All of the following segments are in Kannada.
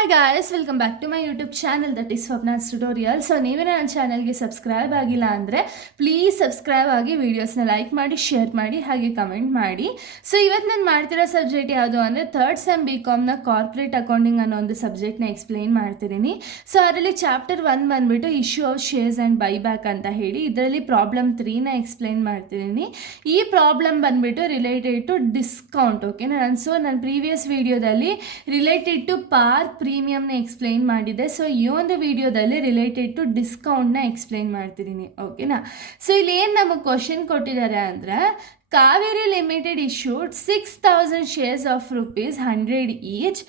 Hi guys, welcome back to my YouTube channel that is Swapna's tutorial. So ನೀವೇ ನನ್ನ ಚಾನಲ್ಗೆ ಸಬ್ಸ್ಕ್ರೈಬ್ ಆಗಿಲ್ಲ ಅಂದರೆ ಪ್ಲೀಸ್ ಸಬ್ಸ್ಕ್ರೈಬ್ ಆಗಿ, ವೀಡಿಯೋಸ್ನ ಲೈಕ್ ಮಾಡಿ, ಶೇರ್ ಮಾಡಿ, ಹಾಗೆ ಕಮೆಂಟ್ ಮಾಡಿ. ಸೊ ಇವತ್ತು ನಾನು ಮಾಡ್ತಿರೋ ಸಬ್ಜೆಕ್ಟ್ ಯಾವುದು ಅಂದರೆ ಥರ್ಡ್ ಸೆಮ್ BComನ ಕಾರ್ಪೊರೇಟ್ ಅಕೌಂಟಿಂಗ್ ಅನ್ನೋ ಒಂದು ಸಬ್ಜೆಕ್ಟ್ನ ಎಕ್ಸ್ಪ್ಲೈನ್ ಮಾಡ್ತಿದ್ದೀನಿ. ಸೊ ಅದರಲ್ಲಿ ಚಾಪ್ಟರ್ 1 ಬಂದುಬಿಟ್ಟು issue of shares and buyback ಅಂತ ಹೇಳಿ, ಇದರಲ್ಲಿ ಪ್ರಾಬ್ಲಮ್ 3ನ ಎಕ್ಸ್ಪ್ಲೈನ್ ಮಾಡ್ತಿದ್ದೀನಿ. ಈ ಪ್ರಾಬ್ಲಮ್ ಬಂದುಬಿಟ್ಟು ರಿಲೇಟೆಡ್ ಟು ಡಿಸ್ಕೌಂಟ್. ಓಕೆನಾ, ನನ್ನ ಪ್ರೀವಿಯಸ್ ವೀಡಿಯೋದಲ್ಲಿ ರಿಲೇಟೆಡ್ ಟು ಪಾರ್ ಪ್ರೀಮಿಯಮ್ನ ಎಕ್ಸ್ಪ್ಲೈನ್ ಮಾಡಿದೆ. ಸೊ ಈ ಒಂದು ವಿಡಿಯೋದಲ್ಲಿ ರಿಲೇಟೆಡ್ ಟು ಡಿಸ್ಕೌಂಟ್ನ ಎಕ್ಸ್ಪ್ಲೈನ್ ಮಾಡ್ತಿದ್ದೀನಿ. ಓಕೆನಾ, ಸೊ ಇಲ್ಲಿ ಏನು ನಮಗೆ ಕ್ವಶನ್ ಕೊಟ್ಟಿದ್ದಾರೆ ಅಂದರೆ, Kaveri limited issued 6,000 shares of ₹100 each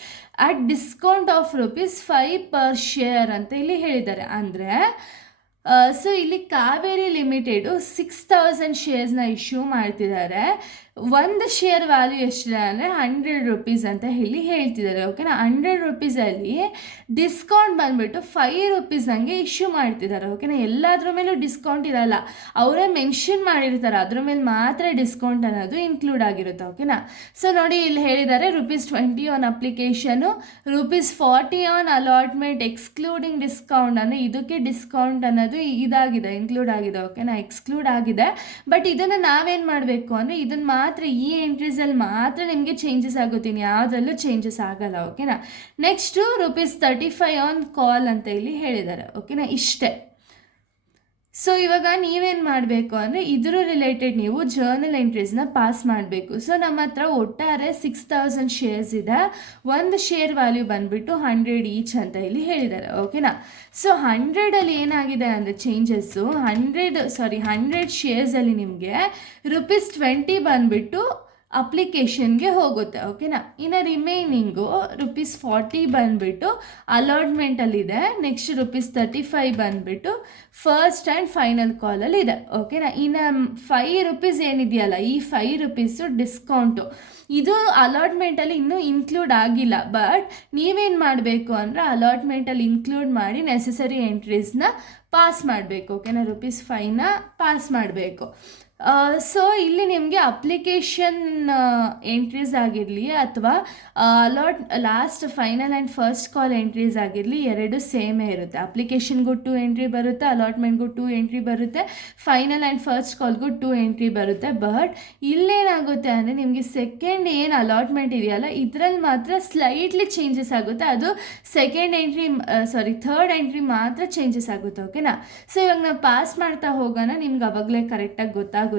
at discount of ₹5 per share ಅಂತ ಇಲ್ಲಿ ಹೇಳಿದ್ದಾರೆ. ಅಂದರೆ ಸೊ ಇಲ್ಲಿ ಕಾವೇರಿ ಲಿಮಿಟೆಡು 6,000 ಶೇರ್ಸ್ನ ಇಶ್ಯೂ ಮಾಡ್ತಿದ್ದಾರೆ. ಒಂದು ಶೇರ್ ವ್ಯಾಲ್ಯೂ ಎಷ್ಟಿದೆ ಅಂದರೆ ₹100 ಅಂತ ಹೇಳಿ ಹೇಳ್ತಿದ್ದಾರೆ. ಓಕೆನಾ, ₹100 ಡಿಸ್ಕೌಂಟ್ ಬಂದುಬಿಟ್ಟು ₹5 ಹಂಗೆ ಇಶ್ಯೂ ಮಾಡ್ತಿದ್ದಾರೆ. ಓಕೆನಾ, ಎಲ್ಲದ್ರ ಮೇಲೂ ಡಿಸ್ಕೌಂಟ್ ಇರಲ್ಲ, ಅವರೇ ಮೆನ್ಷನ್ ಮಾಡಿರ್ತಾರೆ, ಅದ್ರ ಮೇಲೆ ಮಾತ್ರ ಡಿಸ್ಕೌಂಟ್ ಅನ್ನೋದು ಇನ್ಕ್ಲೂಡ್ ಆಗಿರುತ್ತೆ. ಓಕೆನಾ, ಸೊ ನೋಡಿ ಇಲ್ಲಿ ಹೇಳಿದ್ದಾರೆ ₹20 on application, ₹40 on allotment excluding discount. ಅಂದರೆ ಇದಕ್ಕೆ ಡಿಸ್ಕೌಂಟ್ ಅನ್ನೋದು ಇದಾಗಿದೆ, ಇನ್ಕ್ಲೂಡ್ ಆಗಿದೆ. ಓಕೆನಾ, ಎಕ್ಸ್ಕ್ಲೂಡ್ ಆಗಿದೆ. ಬಟ್ ಇದನ್ನು ನಾವೇನು ಮಾಡಬೇಕು ಅಂದರೆ, ಇದನ್ನು ಮಾತ್ರ ಈ ಎಂಟ್ರೀಸಲ್ಲಿ ಮಾತ್ರ ನಿಮಗೆ ಚೇಂಜಸ್ ಆಗುತ್ತೆ, ಯಾವುದ್ರಲ್ಲೂ ಚೇಂಜಸ್ ಆಗಲ್ಲ. ಓಕೆನಾ, ನೆಕ್ಸ್ಟು ₹35 ಆನ್ ಕಾಲ್ ಅಂತ ಇಲ್ಲಿ ಹೇಳಿದ್ದಾರೆ. ಓಕೆನಾ, ಇಷ್ಟೇ. ಸೊ ಇವಾಗ ನೀವೇನು ಮಾಡಬೇಕು ಅಂದರೆ, ಇದರ ರಿಲೇಟೆಡ್ ನೀವು ಜರ್ನಲ್ ಎಂಟ್ರೀಸ್ನ ಪಾಸ್ ಮಾಡಬೇಕು. ಸೊ ನಮ್ಮ ಹತ್ರ ಒಟ್ಟಾರೆ 6,000 ಶೇರ್ಸ್ ಇದೆ. ಒಂದು ಶೇರ್ ವ್ಯಾಲ್ಯೂ ಬಂದುಬಿಟ್ಟು 100 ಈಚ್ ಅಂತ ಇಲ್ಲಿ ಹೇಳಿದ್ದಾರೆ. ಓಕೆನಾ, ಸೊ 100ಅಲ್ಲಿ ಏನಾಗಿದೆ ಅಂದರೆ ಚೇಂಜಸ್ಸು, 100 ಶೇರ್ಸಲ್ಲಿ ನಿಮಗೆ ₹20 ಬಂದುಬಿಟ್ಟು ಅಪ್ಲಿಕೇಶನ್ಗೆ ಹೋಗುತ್ತೆ. ಓಕೆನಾ, ಇನ್ನು ರಿಮೈನಿಂಗು ₹40 ಬಂದುಬಿಟ್ಟು ಅಲಾಟ್ಮೆಂಟಲ್ಲಿದೆ. ನೆಕ್ಸ್ಟ್ ₹35 ಬಂದುಬಿಟ್ಟು ಫಸ್ಟ್ ಆ್ಯಂಡ್ ಫೈನಲ್ ಕಾಲಲ್ಲಿದೆ. ಓಕೆನಾ, ಇನ್ನು ₹5 ಏನಿದೆಯಲ್ಲ, ಈ ₹5 ಡಿಸ್ಕೌಂಟು, ಇದು ಅಲಾಟ್ಮೆಂಟಲ್ಲಿ ಇನ್ನೂ ಇನ್ಕ್ಲೂಡ್ ಆಗಿಲ್ಲ. ಬಟ್ ನೀವೇನು ಮಾಡಬೇಕು ಅಂದರೆ ಅಲಾಟ್ಮೆಂಟಲ್ಲಿ ಇನ್ಕ್ಲೂಡ್ ಮಾಡಿ ನೆಸೆಸರಿ ಎಂಟ್ರೀಸ್ನ ಪಾಸ್ ಮಾಡಬೇಕು. ಓಕೆನಾ, ₹5ನ ಪಾಸ್ ಮಾಡಬೇಕು. ಸೊ ಇಲ್ಲಿ ನಿಮಗೆ ಅಪ್ಲಿಕೇಶನ್ ಎಂಟ್ರೀಸ್ ಆಗಿರಲಿ ಅಥವಾ last final and first call entries ಆಗಿರಲಿ, ಎರಡು ಸೇಮೇ ಇರುತ್ತೆ. ಅಪ್ಲಿಕೇಶನ್ಗೂ 2 ಎಂಟ್ರಿ ಬರುತ್ತೆ, ಅಲಾಟ್ಮೆಂಟ್ಗೂ 2 ಎಂಟ್ರಿ ಬರುತ್ತೆ, ಫೈನಲ್ ಆ್ಯಂಡ್ ಫಸ್ಟ್ ಕಾಲ್ಗೂ 2 ಎಂಟ್ರಿ ಬರುತ್ತೆ. ಬಟ್ ಇಲ್ಲೇನಾಗುತ್ತೆ ಅಂದರೆ ನಿಮಗೆ ಸೆಕೆಂಡ್ ಏನು ಅಲಾಟ್ಮೆಂಟ್ ಇದೆಯಲ್ಲ, ಇದರಲ್ಲಿ ಮಾತ್ರ ಸ್ಲೈಟ್ಲಿ ಚೇಂಜಸ್ ಆಗುತ್ತೆ. ಅದು ಥರ್ಡ್ ಎಂಟ್ರಿ ಮಾತ್ರ ಚೇಂಜಸ್ ಆಗುತ್ತೆ. ಓಕೆನಾ, ಸೊ ಇವಾಗ ನಾವು ಪಾಸ್ ಮಾಡ್ತಾ ಹೋಗೋಣ, ನಿಮ್ಗೆ ಅವಾಗಲೇ ಕರೆಕ್ಟಾಗಿ ಗೊತ್ತಾಗುತ್ತೆ.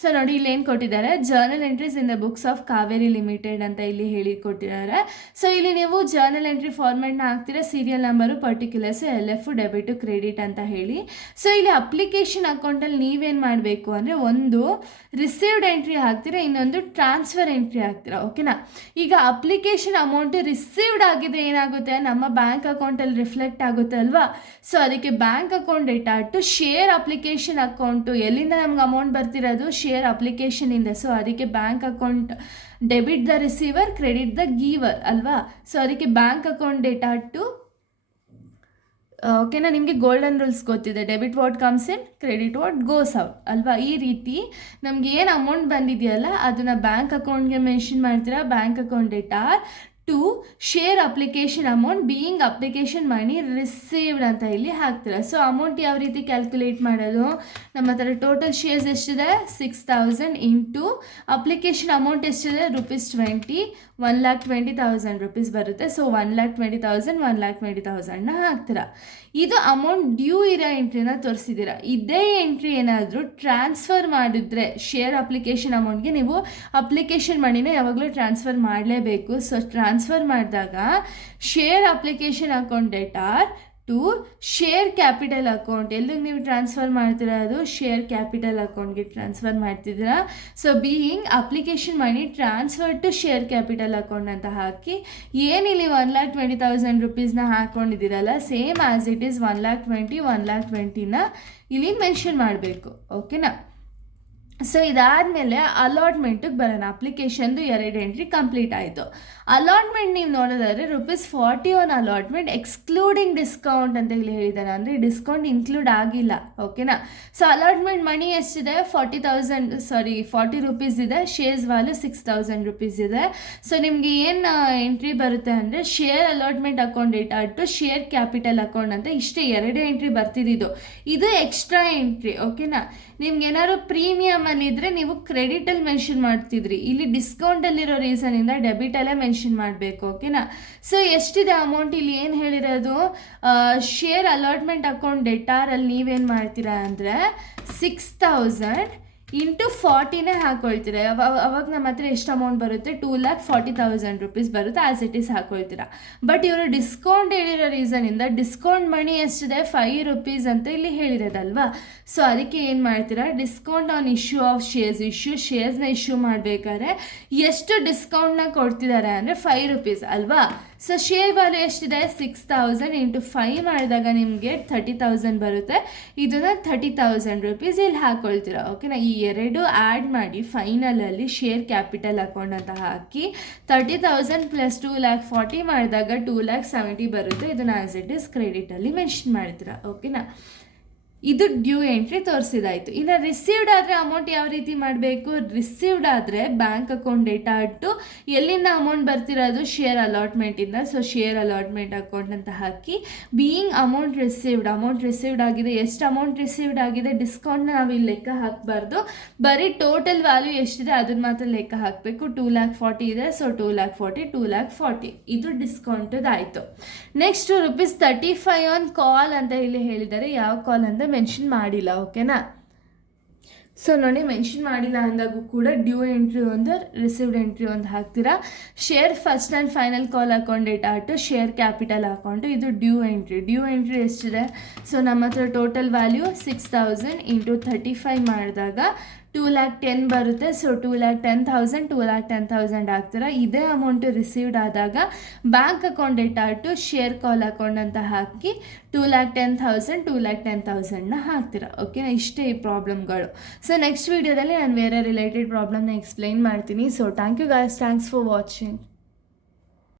ಸೊ ನೋಡಿ ಇಲ್ಲಿ ಏನು ಕೊಟ್ಟಿದ್ದಾರೆ, journal entries in the books of Kaveri limited ಅಂತ ಇಲ್ಲಿ ಹೇಳಿ ಕೊಟ್ಟಿದ್ದಾರೆ. ಸೊ ಇಲ್ಲಿ ನೀವು ಜರ್ನಲ್ ಎಂಟ್ರಿ ಫಾರ್ಮೆಟ್ನ ಹಾಕ್ತೀರಾ, serial number, particulars, LF, debit, credit ಅಂತ ಹೇಳಿ. ಸೊ ಇಲ್ಲಿ ಅಪ್ಲಿಕೇಶನ್ ಅಕೌಂಟಲ್ಲಿ ನೀವೇನು ಮಾಡಬೇಕು ಅಂದರೆ, ಒಂದು ರಿಸೀವ್ಡ್ ಎಂಟ್ರಿ ಹಾಕ್ತೀರಾ, ಇನ್ನೊಂದು ಟ್ರಾನ್ಸ್ಫರ್ ಎಂಟ್ರಿ ಹಾಕ್ತೀರಾ. ಓಕೆನಾ, ಈಗ ಅಪ್ಲಿಕೇಶನ್ ಅಮೌಂಟು ರಿಸೀವ್ಡ್ ಆಗಿದೆ ಏನಾಗುತ್ತೆ, ನಮ್ಮ ಬ್ಯಾಂಕ್ ಅಕೌಂಟಲ್ಲಿ ರಿಫ್ಲೆಕ್ಟ್ ಆಗುತ್ತೆ ಅಲ್ವಾ. ಸೊ ಅದಕ್ಕೆ bank account data to share application account, ಎಲ್ಲಿಂದ ನಮ್ಗೆ ಅಮೌಂಟ್ ಬರ್ತಿರೋದು, ಶೇರ್ ಅಪ್ಲಿಕೇಶನಿಂದ. ಸೊ ಅದಕ್ಕೆ bank account debit the receiver, credit the giver ಅಲ್ವಾ. ಸೊ ಅದಕ್ಕೆ ಬ್ಯಾಂಕ್ ಅಕೌಂಟ್ ಡೇಟಾ ಟು, ಓಕೆನಾ, ನಿಮಗೆ ಗೋಲ್ಡನ್ ರೂಲ್ಸ್ ಗೊತ್ತಿದೆ, debit what comes in, credit what goes out ಅಲ್ವಾ. ಈ ರೀತಿ ನಮ್ಗೆ ಏನು ಅಮೌಂಟ್ ಬಂದಿದೆಯಲ್ಲ ಅದನ್ನು ಬ್ಯಾಂಕ್ ಅಕೌಂಟ್ಗೆ ಮೆನ್ಷನ್ ಮಾಡ್ತೀರಾ. Bank account data to share application amount being application money received ಅಂತ ಇಲ್ಲಿ ಹಾಕ್ತೀರಾ. ಸೊ ಅಮೌಂಟ್ ಯಾವ ರೀತಿ ಕ್ಯಾಲ್ಕುಲೇಟ್ ಮಾಡೋದು, ನಮ್ಮ ಹತ್ರ ಟೋಟಲ್ ಶೇರ್ಸ್ ಎಷ್ಟಿದೆ, 6,000 ಇಂಟು ಅಪ್ಲಿಕೇಶನ್ ಅಮೌಂಟ್ ಎಷ್ಟಿದೆ, ₹20, ₹1,20,000 ಬರುತ್ತೆ. ಸೊ 1,20,000, 1,20,000ನ ಹಾಕ್ತೀರಾ. ಇದು ಅಮೌಂಟ್ ಡ್ಯೂ ಇರೋ ಎಂಟ್ರಿನ ತೋರಿಸಿದ್ದೀರಾ. ಇದೇ ಎಂಟ್ರಿ ಏನಾದರೂ ಟ್ರಾನ್ಸ್ಫರ್ ಮಾಡಿದ್ರೆ ಶೇರ್ ಅಪ್ಲಿಕೇಶನ್ ಅಮೌಂಟ್ಗೆ, ನೀವು ಅಪ್ಲಿಕೇಶನ್ ಮನಿನ ಯಾವಾಗಲೂ ಟ್ರಾನ್ಸ್ಫರ್ ಮಾಡಲೇಬೇಕು. ಸೊ ಟ್ರಾನ್ಸ್ಫರ್ ಮಾಡಿದಾಗ share application account data to share capital account, ಎಲ್ಲಿಗೆ ನೀವು ಟ್ರಾನ್ಸ್ಫರ್ ಮಾಡ್ತೀರಾ, ಅದು ಶೇರ್ ಕ್ಯಾಪಿಟಲ್ ಅಕೌಂಟ್ಗೆ ಟ್ರಾನ್ಸ್ಫರ್ ಮಾಡ್ತಿದ್ದೀರಾ. So being application money transfer to share capital account ಅಂತ ಹಾಕಿ, ಏನಿಲ್ಲಿ ₹1,20,000ನ ಹಾಕ್ಕೊಂಡಿದ್ದೀರಲ್ಲ, ಸೇಮ್ ಆ್ಯಸ್ ಇಟ್ ಈಸ್ 1,20,000 1,20,000ನ ಇಲ್ಲಿ ಮೆನ್ಷನ್ ಮಾಡಬೇಕು. ಓಕೆನಾ, ಸೊ ಇದಾದಮೇಲೆ ಅಲಾಟ್ಮೆಂಟಿಗೆ ಬರೋಣ. ಅಪ್ಲಿಕೇಶನ್ದು 2 ಎಂಟ್ರಿ ಕಂಪ್ಲೀಟ್ ಆಯಿತು. ಅಲಾಟ್ಮೆಂಟ್ ನೀವು ನೋಡೋದಾದರೆ ₹40 ಆನ್ ಅಲಾಟ್ಮೆಂಟ್ ಎಕ್ಸ್ಕ್ಲೂಡಿಂಗ್ ಡಿಸ್ಕೌಂಟ್ ಅಂತ ಇಲ್ಲಿ ಹೇಳಿದ್ದಾರೆ, ಅಂದರೆ ಡಿಸ್ಕೌಂಟ್ ಇನ್ಕ್ಲೂಡ್ ಆಗಿಲ್ಲ. ಓಕೆನಾ. ಸೊ ಅಲಾಟ್ಮೆಂಟ್ ಮನಿ ಎಷ್ಟಿದೆ? ₹40 ಇದೆ. ಶೇರ್ಸ್ ವ್ಯಾಲ್ಯೂ ₹6,000 ಇದೆ. ಸೊ ನಿಮಗೆ ಏನು ಎಂಟ್ರಿ ಬರುತ್ತೆ ಅಂದರೆ share allotment account data to share capital account ಅಂತ ಇಷ್ಟೇ 2 ಎಂಟ್ರಿ ಬರ್ತಿದ್ದು. ಇದು ಎಕ್ಸ್ಟ್ರಾ ಎಂಟ್ರಿ. ಓಕೆನಾ. ನಿಮ್ಗೆ ಏನಾದ್ರು ಪ್ರೀಮಿಯಮಲ್ಲಿ ಇದ್ದರೆ ನೀವು ಕ್ರೆಡಿಟಲ್ಲಿ ಮೆನ್ಷನ್ ಮಾಡ್ತಿದ್ರಿ, ಇಲ್ಲಿ ಡಿಸ್ಕೌಂಟಲ್ಲಿರೋ ರೀಸನಿಂದ ಡೆಬಿಟಲ್ಲೇ ಮೆನ್ಷನ್ ಮಾಡಬೇಕು. ಓಕೆನಾ. ಸೊ ಎಷ್ಟಿದೆ ಅಮೌಂಟ್ ಇಲ್ಲಿ ಏನು ಹೇಳಿರೋದು? ಶೇರ್ ಅಲಾಟ್ಮೆಂಟ್ ಅಕೌಂಟ್ ಡೆಟಾರಲ್ಲಿ ನೀವೇನು ಮಾಡ್ತೀರಾ ಅಂದರೆ 6,000 ಇಂಟು 40ನೇ ಹಾಕ್ಕೊಳ್ತೀರಾ. ಅವಾಗ ನಮ್ಮ ಹತ್ರ ಎಷ್ಟು ಅಮೌಂಟ್ ಬರುತ್ತೆ? ₹2,40,000 ಬರುತ್ತೆ. ಆ್ಯಸ್ ಇಟ್ ಈಸ್ ಹಾಕ್ಕೊಳ್ತೀರಾ. ಬಟ್ ಇವರು ಡಿಸ್ಕೌಂಟ್ ಹೇಳಿರೋ ರೀಸನಿಂದ ಡಿಸ್ಕೌಂಟ್ ಮನಿ ಎಷ್ಟಿದೆ? ₹5 ಅಂತ ಇಲ್ಲಿ ಹೇಳಿರೋದಲ್ವಾ. ಸೊ ಅದಕ್ಕೆ ಏನು ಮಾಡ್ತೀರಾ? ಡಿಸ್ಕೌಂಟ್ ಆನ್ ಇಶ್ಯೂ ಆಫ್ ಶೇರ್ಸ್ನ ಇಶ್ಯೂ ಮಾಡಬೇಕಾದ್ರೆ ಎಷ್ಟು ಡಿಸ್ಕೌಂಟ್ನ ಕೊಡ್ತಿದ್ದಾರೆ ಅಂದರೆ ₹5 ಅಲ್ವಾ. ಸೊ ಶೇರ್ ವ್ಯಾಲ್ಯೂ ಎಷ್ಟಿದೆ? 6,000 ಇಂಟು 5 ಮಾಡಿದಾಗ ನಿಮಗೆ 30,000 ಬರುತ್ತೆ. ಇದನ್ನು ₹30,000 ಇಲ್ಲಿ ಹಾಕ್ಕೊಳ್ತೀರಾ. ಓಕೆನಾ. ಈ 2 ಆ್ಯಡ್ ಮಾಡಿ ಫೈನಲಲ್ಲಿ ಶೇರ್ ಕ್ಯಾಪಿಟಲ್ ಅಕೌಂಟ್ ಅಂತ ಹಾಕಿ 30,000 ಪ್ಲಸ್ 2,40,000 ಮಾಡಿದಾಗ 2,70,000 ಬರುತ್ತೆ. ಇದನ್ನು ಆ್ಯಸ್ ಇಟ್ ಈಸ್ ಕ್ರೆಡಿಟಲ್ಲಿ ಮೆನ್ಷನ್ ಮಾಡ್ತೀರಾ. ಓಕೆನಾ. ಇದು ಡ್ಯೂ ಎಂಟ್ರಿ ತೋರಿಸಿದಾಯಿತು. ಇನ್ನು ರಿಸೀವ್ಡ್ ಆದರೆ ಅಮೌಂಟ್ ಯಾವ ರೀತಿ ಮಾಡಬೇಕು? ರಿಸೀವ್ಡ್ ಆದರೆ ಬ್ಯಾಂಕ್ ಅಕೌಂಟ್ ಡೇಟಾ ಅಟ್ಟು ಎಲ್ಲಿಂದ ಅಮೌಂಟ್ ಬರ್ತಿರೋದು? ಶೇರ್ ಅಲಾಟ್ಮೆಂಟಿಂದ. ಸೊ ಶೇರ್ ಅಲಾಟ್ಮೆಂಟ್ ಅಕೌಂಟ್ ಅಂತ ಹಾಕಿ ಬೀಯಿಂಗ್ ಅಮೌಂಟ್ ರಿಸೀವ್ಡ್ ಆಗಿದೆ. ಎಷ್ಟು ಅಮೌಂಟ್ ರಿಸೀವ್ಡ್ ಆಗಿದೆ? ಡಿಸ್ಕೌಂಟ್ನ ನಾವು ಇಲ್ಲಿ ಲೆಕ್ಕ ಹಾಕಬಾರ್ದು, ಬರೀ ಟೋಟಲ್ ವ್ಯಾಲ್ಯೂ ಎಷ್ಟಿದೆ ಅದನ್ನ ಮಾತ್ರ ಲೆಕ್ಕ ಹಾಕಬೇಕು. 2,40,000 ಇದೆ. ಸೊ 2,40,000 ಇದು ಡಿಸ್ಕೌಂಟದಾಯಿತು. ನೆಕ್ಸ್ಟ್ ₹35 ಆನ್ ಕಾಲ್ ಅಂತ ಇಲ್ಲಿ ಹೇಳಿದ್ದಾರೆ. ಯಾವ ಕಾಲ್ ಅಂತ ಮೆನ್ಷನ್ ಮಾಡಿಲ್ಲ. ಓಕೆನಾ. ಸೊ ನೋಡಿ, ಮೆನ್ಷನ್ ಮಾಡಿಲ್ಲ ಅಂದಾಗೂ ಕೂಡ ಡ್ಯೂ ಎಂಟ್ರಿ ಒಂದು, ರಿಸೀವ್ಡ್ ಎಂಟ್ರಿ ಒಂದು ಹಾಕ್ತೀರಾ. Share first and final call account data to share capital account, ಇದು ಡ್ಯೂ ಎಂಟ್ರಿ ಎಷ್ಟಿದೆ? ಸೊ ನಮ್ಮ ಹತ್ರ ಟೋಟಲ್ ವ್ಯಾಲ್ಯೂ 6,000 ಇಂಟು 35 ಮಾಡಿದಾಗ 2,10,000 ಬರುತ್ತೆ. ಸೊ 2,10,000 ಹಾಕ್ತೀರಾ. ಇದೇ ಅಮೌಂಟು ರಿಸೀವ್ಡ್ ಆದಾಗ bank account data to share call account ಅಂತ ಹಾಕಿ 2,10,000 ಹಾಕ್ತೀರಾ. ಓಕೆನಾ. ಇಷ್ಟೇ ಈ ಪ್ರಾಬ್ಲಮ್ಗಳು. ಸೊ ನೆಕ್ಸ್ಟ್ ವೀಡಿಯೋದಲ್ಲಿ ನಾನು ಬೇರೆ ರಿಲೇಟೆಡ್ ಪ್ರಾಬ್ಲಮ್ನ ಎಕ್ಸ್ಪ್ಲೈನ್ ಮಾಡ್ತೀನಿ. So thank you guys, thanks for watching.